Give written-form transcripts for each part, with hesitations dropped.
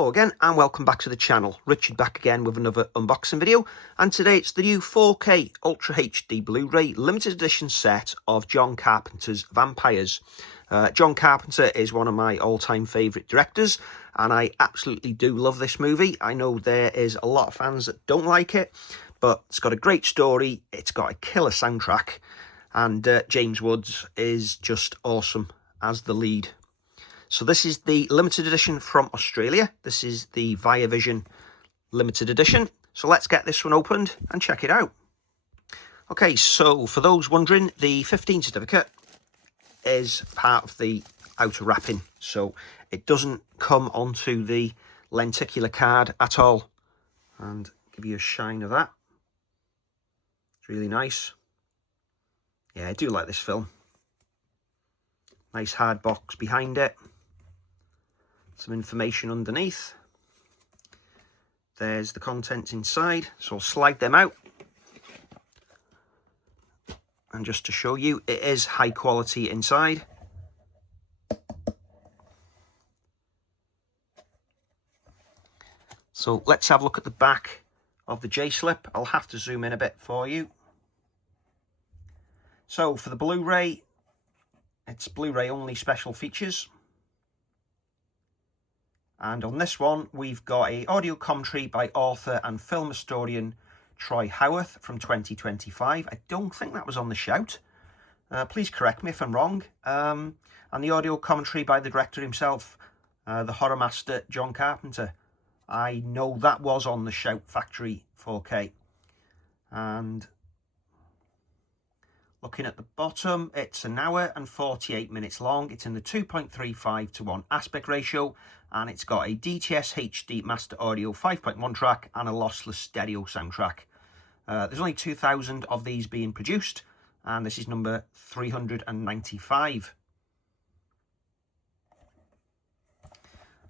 Hello again and welcome back to the channel. Richard back again with another unboxing video, and today it's the new 4K Ultra HD Blu-ray limited edition set of John Carpenter's Vampires. John Carpenter is one of my all-time favourite directors and I absolutely do love this movie. I know there is a lot of fans that don't like it, but it's got a great story, it's got a killer soundtrack, and James Woods is just awesome as the lead. So this is the limited edition from Australia. This is the ViaVision limited edition. So let's get this one opened and check it out. Okay, so for those wondering, the 15 certificate is part of the outer wrapping. So it doesn't come onto the lenticular card at all. And give you a shine of that. It's really nice. Yeah, I do like this film. Nice hard box behind it. Some information underneath. There's the contents inside, so I'll slide them out. And just to show you, it is high quality inside. So let's have a look at the back of the J-slip. I'll have to zoom in a bit for you. So for the Blu-ray, it's Blu-ray only special features. And on this one, we've got an audio commentary by author and film historian Troy Howarth from 2025. I don't think that was on the shout. Please correct me if I'm wrong. And the audio commentary by the director himself, the horror master John Carpenter. I know that was on the Shout Factory 4K. And looking at the bottom, it's an hour and 48 minutes long. It's in the 2.35:1 aspect ratio, and it's got a DTS HD Master Audio 5.1 track and a lossless stereo soundtrack. There's only 2,000 of these being produced, and this is number 395.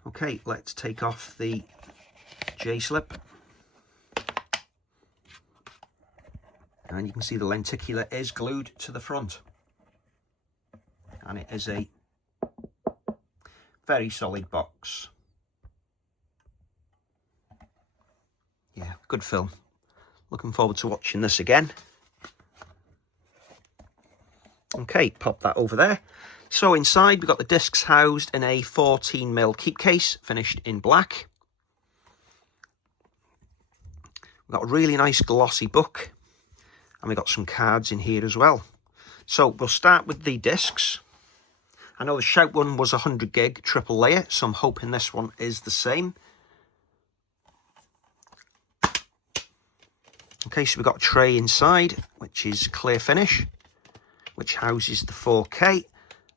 Okay, let's take off the J-slip. And you can see the lenticular is glued to the front. And it is a very solid box. Yeah, good film. Looking forward to watching this again. Okay, pop that over there. So inside we've got the discs housed in a 14mm keep case, finished in black. We've got a really nice glossy book. And we've got some cards in here as well. So we'll start with the discs. I know the Shout one was 100 gig triple layer, so I'm hoping this one is the same. Okay, so we've got a tray inside, which is clear finish, which houses the 4K.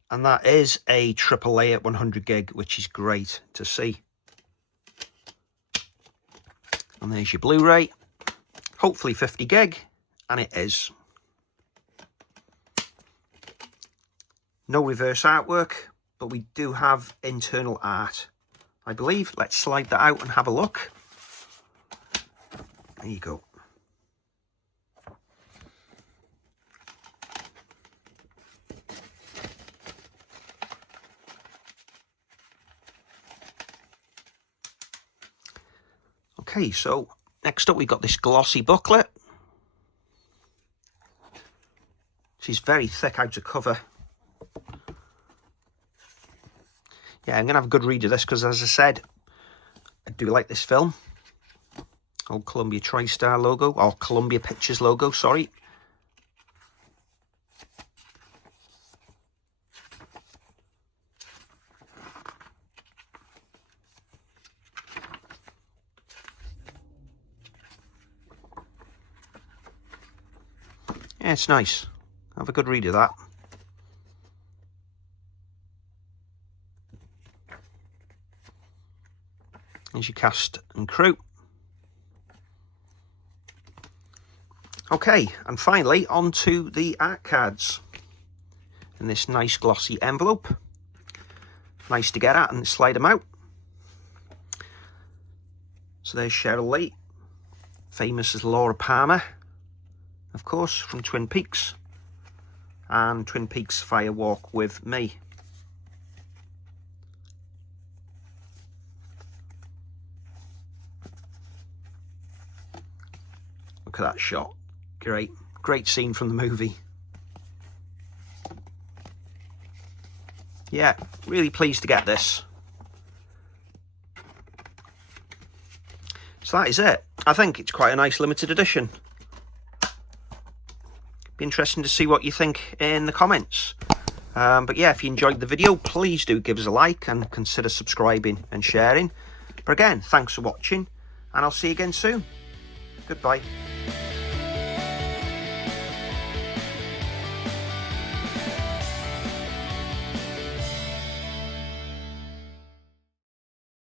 And that is a triple layer 100 gig, which is great to see. And there's your Blu-ray, hopefully 50 gig. And it is. No reverse artwork, but we do have internal art, I believe. Let's slide that out and have a look. There you go. Okay, so next up we've got this glossy booklet. She's very thick outer cover. Yeah, I'm going to have a good read of this because, as I said, I do like this film. Old Columbia TriStar logo, or Columbia Pictures logo, sorry. Yeah, it's nice. Have a good read of that. Here's your cast and crew. Okay, and finally on to the art cards in this nice glossy envelope. Nice to get at and slide them out. So there's Sheryl Lee, famous as Laura Palmer, of course, from Twin Peaks. And Twin Peaks Fire Walk with Me. Look at that shot. Great. Great scene from the movie. Yeah, really pleased to get this. So that is it. I think it's quite a nice limited edition. Be interesting to see what you think in the comments. But yeah, if you enjoyed the video, please do give us a like and consider subscribing and sharing. But again, thanks for watching, and I'll see you again soon. Goodbye.